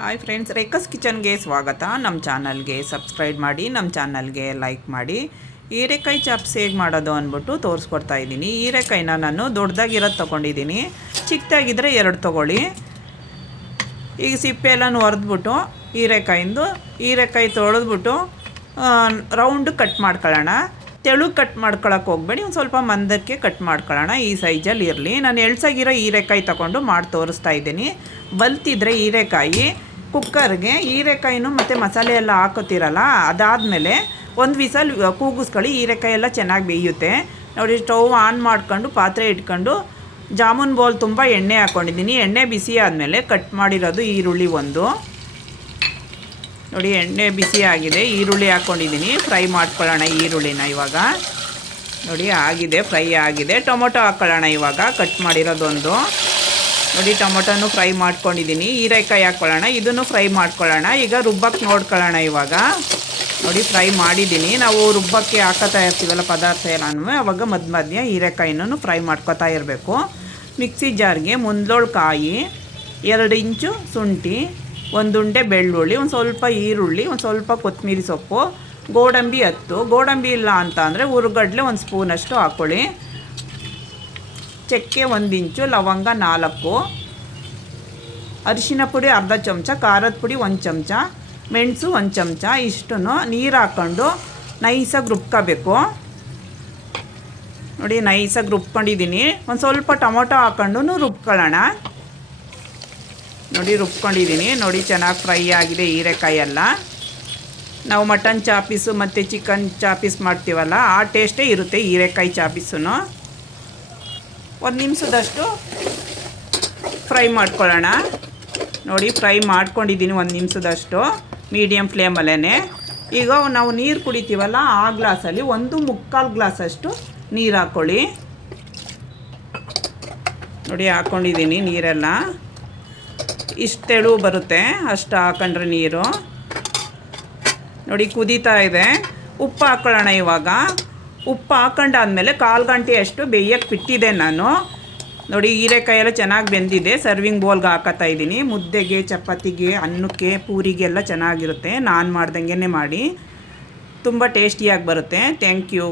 Hi friends, Rekha's ಕಿಚನ್ಗೆ ಸ್ವಾಗತ. ನಮ್ಮ ಚಾನಲ್ಗೆ ಸಬ್ಸ್ಕ್ರೈಬ್ ಮಾಡಿ, ನಮ್ಮ ಚಾನಲ್ಗೆ ಲೈಕ್ ಮಾಡಿ. ಹೀರೆಕಾಯಿ ಚಾಪ್ಸ್ ಹೇಗೆ ಮಾಡೋದು ಅಂದ್ಬಿಟ್ಟು ತೋರಿಸ್ಕೊಡ್ತಾ ಇದ್ದೀನಿ. ಹೀರೆಕಾಯಿನ ನಾನು ದೊಡ್ಡದಾಗಿರೋದು ತೊಗೊಂಡಿದ್ದೀನಿ, ಚಿಕ್ಕದಾಗಿದ್ದರೆ 2 ತೊಗೊಳ್ಳಿ. ಈಗ ಸಿಪ್ಪೆ ಎಲ್ಲನೂ ಹೊರೆದ್ಬಿಟ್ಟು ಹೀರೆಕಾಯಿ ತೊಳೆದ್ಬಿಟ್ಟು ರೌಂಡ್ ಕಟ್ ಮಾಡ್ಕೊಳ್ಳೋಣ. ತೆಳು ಕಟ್ ಮಾಡ್ಕೊಳಕ್ಕೆ ಹೋಗಬೇಡಿ, ಒಂದು ಸ್ವಲ್ಪ ಮಂದಕ್ಕೆ ಕಟ್ ಮಾಡ್ಕೊಳ್ಳೋಣ. ಈ ಸೈಜಲ್ಲಿ ಇರಲಿ. ನಾನು ಎಳ್ಸಾಗಿರೋ ಹೀರೆಕಾಯಿ ತೊಗೊಂಡು ಮಾಡಿ ತೋರಿಸ್ತಾ ಇದ್ದೀನಿ. ಬಲ್ತಿದ್ರೆ ಹೀರೆಕಾಯಿ ಕುಕ್ಕರ್ಗೆ ಹೀರೆಕಾಯಿನೂ ಮತ್ತು ಮಸಾಲೆ ಎಲ್ಲ ಹಾಕೋತಿರಲ್ಲ, ಅದಾದಮೇಲೆ ಒಂದು ವಿಸಲ್ ಕೂಗಿಸ್ಕೊಳ್ಳಿ. ಹೀರೆಕಾಯಿ ಎಲ್ಲ ಚೆನ್ನಾಗಿ ಬೇಯುತ್ತೆ. ನೋಡಿ, ಸ್ಟವ್ ಆನ್ ಮಾಡ್ಕೊಂಡು ಪಾತ್ರೆ ಇಟ್ಕೊಂಡು ಜಾಮೂನ್ ಬೌಲ್ ತುಂಬ ಎಣ್ಣೆ ಹಾಕ್ಕೊಂಡಿದ್ದೀನಿ. ಎಣ್ಣೆ ಬಿಸಿ ಆದಮೇಲೆ ಕಟ್ ಮಾಡಿರೋದು ಈರುಳ್ಳಿ ನೋಡಿ, ಎಣ್ಣೆ ಬಿಸಿ ಆಗಿದೆ. ಈರುಳ್ಳಿ ಹಾಕ್ಕೊಂಡಿದ್ದೀನಿ. ಫ್ರೈ ಮಾಡ್ಕೊಳ್ಳೋಣ ಈರುಳ್ಳಿನ. ಇವಾಗ ನೋಡಿ ಆಗಿದೆ, ಫ್ರೈ ಆಗಿದೆ. ಟೊಮೊಟೊ ಹಾಕ್ಕೊಳ್ಳೋಣ ಇವಾಗ, ಕಟ್ ಮಾಡಿರೋದೊಂದು. ನೋಡಿ, ಟೊಮೊಟೊನು ಫ್ರೈ ಮಾಡ್ಕೊಂಡಿದ್ದೀನಿ. ಹೀರೆಕಾಯಿ ಹಾಕ್ಕೊಳ್ಳೋಣ, ಇದನ್ನು ಫ್ರೈ ಮಾಡ್ಕೊಳ್ಳೋಣ. ಈಗ ರುಬ್ಬಕ್ಕೆ ನೋಡ್ಕೊಳ್ಳೋಣ. ಇವಾಗ ನೋಡಿ, ಫ್ರೈ ಮಾಡಿದ್ದೀನಿ. ನಾವು ರುಬ್ಬಕ್ಕೆ ಹಾಕೋತಾ ಇರ್ತೀವಲ್ಲ ಪದಾರ್ಥ ಎಲ್ಲನೂ, ಅವಾಗ ಮಧ್ಯ ಹೀರೆಕಾಯಿನೂ ಫ್ರೈ ಮಾಡ್ಕೊತಾ ಇರಬೇಕು. ಮಿಕ್ಸಿ ಜಾರ್ಗೆ ಮುಂದೋಳ್ಕಾಯಿ, 2 ಇಂಚು ಶುಂಠಿ, 1 ಉಂಡೆ ಬೆಳ್ಳುಳ್ಳಿ, ಒಂದು ಸ್ವಲ್ಪ ಈರುಳ್ಳಿ, ಒಂದು ಸ್ವಲ್ಪ ಕೊತ್ತಂಬರಿ ಸೊಪ್ಪು, ಗೋಡಂಬಿ 10. ಗೋಡಂಬಿ ಇಲ್ಲ ಅಂತ ಅಂದರೆ ಹುರ್ಗಡ್ಲೆ 1 ಸ್ಪೂನಷ್ಟು ಹಾಕ್ಕೊಳ್ಳಿ. ಚಕ್ಕೆ 1 ಇಂಚು, ಲವಂಗ 4, ಅರಿಶಿನ ಪುಡಿ ಅರ್ಧ ಚಮಚ, ಖಾರದ ಪುಡಿ 1 ಚಮಚ, ಮೆಣಸು 1 ಚಮಚ. ಇಷ್ಟನ್ನು ನೀರು ಹಾಕ್ಕೊಂಡು ನೈಸಾಗಿ ರುಬ್ಕೋಬೇಕು. ನೋಡಿ, ನೈಸಾಗಿ ರುಬ್ಕೊಂಡಿದ್ದೀನಿ. ಒಂದು ಸ್ವಲ್ಪ ಟೊಮೊಟೊ ಹಾಕ್ಕೊಂಡು ರುಬ್ಕೊಳ್ಳೋಣ. ನೋಡಿ, ರುಬ್ಕೊಂಡಿದ್ದೀನಿ. ನೋಡಿ, ಚೆನ್ನಾಗಿ ಫ್ರೈ ಆಗಿದೆ ಹೀರೆಕಾಯಿ ಎಲ್ಲ. ನಾವು ಮಟನ್ ಚಾಪೀಸು ಮತ್ತು ಚಿಕನ್ ಚಾಪೀಸ್ ಮಾಡ್ತೀವಲ್ಲ, ಆ ಟೇಸ್ಟೇ ಇರುತ್ತೆ ಹೀರೆಕಾಯಿ ಚಾಪೀಸು. 1 ನಿಮಿಷದಷ್ಟು ಫ್ರೈ ಮಾಡ್ಕೊಳ್ಳೋಣ. ನೋಡಿ, ಫ್ರೈ ಮಾಡ್ಕೊಂಡಿದ್ದೀನಿ 1 ನಿಮಿಷದಷ್ಟು ಮೀಡಿಯಮ್ ಫ್ಲೇಮಲ್ಲೇ. ಈಗ ನಾವು ನೀರು ಕುಡಿತೀವಲ್ಲ, ಆ ಗ್ಲಾಸಲ್ಲಿ 1/4 ಗ್ಲಾಸಷ್ಟು ನೀರು ಹಾಕ್ಕೊಳ್ಳಿ. ನೋಡಿ, ಹಾಕ್ಕೊಂಡಿದ್ದೀನಿ ನೀರೆಲ್ಲ. ಇಷ್ಟು ತೆಳು ಬರುತ್ತೆ ಅಷ್ಟು ಹಾಕೊಂಡ್ರೆ ನೀರು. ನೋಡಿ, ಕುದೀತಾ ಇದೆ. ಉಪ್ಪು ಹಾಕ್ಕೊಳ್ಳೋಣ ಇವಾಗ. ಉಪ್ಪು ಹಾಕೊಂಡಾದ್ಮೇಲೆ 1/4 ಗಂಟೆಯಷ್ಟು ಬೇಯಕ್ಕೆ ಬಿಟ್ಟಿದ್ದೆ ನಾನು. ನೋಡಿ, ಹೀರೆಕಾಯಿ ಎಲ್ಲ ಚೆನ್ನಾಗಿ ಬೆಂದಿದೆ. ಸರ್ವಿಂಗ್ ಬೌಲ್ಗೆ ಹಾಕೋತಾ ಇದ್ದೀನಿ. ಮುದ್ದೆಗೆ, ಚಪಾತಿಗೆ, ಅನ್ನಕ್ಕೆ, ಪೂರಿಗೆಲ್ಲ ಚೆನ್ನಾಗಿರುತ್ತೆ. ನಾನು ಮಾಡ್ದಂಗೆ ಮಾಡಿ. ತುಂಬ ಟೇಸ್ಟಿಯಾಗಿ ಬರುತ್ತೆ. Thank you.